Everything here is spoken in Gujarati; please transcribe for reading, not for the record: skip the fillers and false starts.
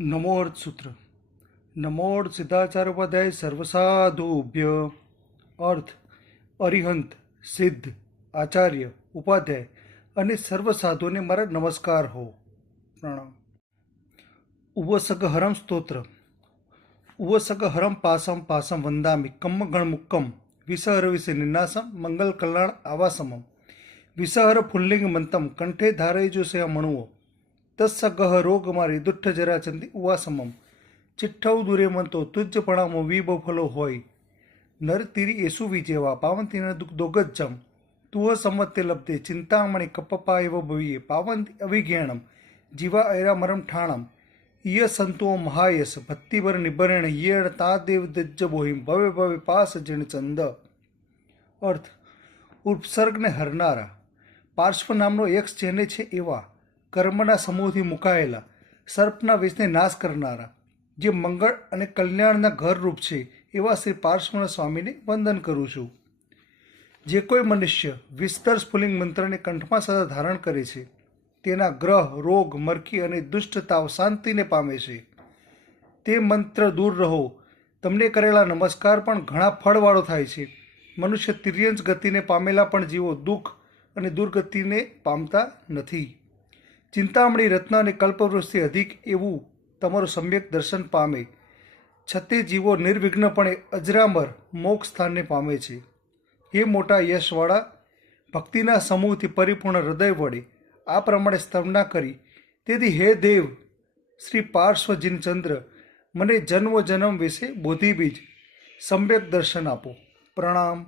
नमोर्थ सूत्र। नमोर्थ सिद्धाचार्य उपाध्याय सर्वसाधुभ्य। अर्थ अरिहंत सिद्ध आचार्य उपाध्याय અને સર્વ સાધુને મારા નમસ્કાર હો, પ્રણામ. ઉવસગહરમ સ્તોત્ર. ઉવસગહરમ પાસમ પાસમ વંદામિ કમ્મ ગણમુક્કમ વિસહર વિશે નિનાસમ મંગલ કલ્યાણ આવાસમમ વિસહર પુલ્લિંગ મંતમ કંઠે ધારયજો સે મણુઓ તત્સગહ રોગ મારી દુઠ્ઠ જરાચંદી ઉવાસમમ ચિઠ્ઠવ દુરે મંતો તુજ્જ પણામો વી બફલો હોય નર તીરી એસુ વિજેવા પાવંતીન દુઃખ દોગજ્જમ તુહ સંવત્તે લબ્ધે ચિંતામણી કપપા એવ ભવીએ પાવંતી અવિજ્ઞાનમ જીવા ઐરામરમ ઠાણમ ય સંતો મહાયસ ભક્તિવર નિબરેણ યેણ તાદેવ દજ્જ બોહિમ ભવે ભવે પાસ જીણ ચંદ. અર્થ ઉપસર્ગને હરનારા, પાર્શ્વ નામનો યક્ષ જેને છે એવા કર્મના સમૂહથી મુકાયેલા સર્પના વિષને નાશ કરનારા, જે મંગળ અને કલ્યાણના ઘરરૂપ છે એવા શ્રી પાર્શ્વના સ્વામીને વંદન કરું છું. જે કોઈ મનુષ્ય વિસ્તર સ્ફુલિંગ મંત્રને કંઠમાં સદા ધારણ કરે છે તેના ગ્રહ, રોગ, મરકી અને દુષ્ટતાવ શાંતિને પામે છે. તે મંત્ર દૂર રહો. તમને કરેલા નમસ્કાર પણ ઘણા ફળવાળો થાય છે. મનુષ્ય તિર્યંશ ગતિને પામેલા પણ જીવો દુઃખ અને દુર્ગતિને પામતા નથી. ચિંતામણી રત્ન અને કલ્પવૃક્ષથી અધિક એવું તમારું સમ્યક દર્શન પામે. છતે જીવો નિર્વિઘ્નપણે અજરામર મોક્ષ સ્થાનને પામે છે. એ મોટા યશવાળા ભક્તિના સમૂહથી પરિપૂર્ણ હૃદય વડે આ પ્રમાણે સ્તવના કરી. તેથી હે દેવ શ્રી પાર્શ્વ જીનચંદ્ર, મને જન્મ જન્મ વિશે બોધિબીજ સમ્યક દર્શન આપો. પ્રણામ.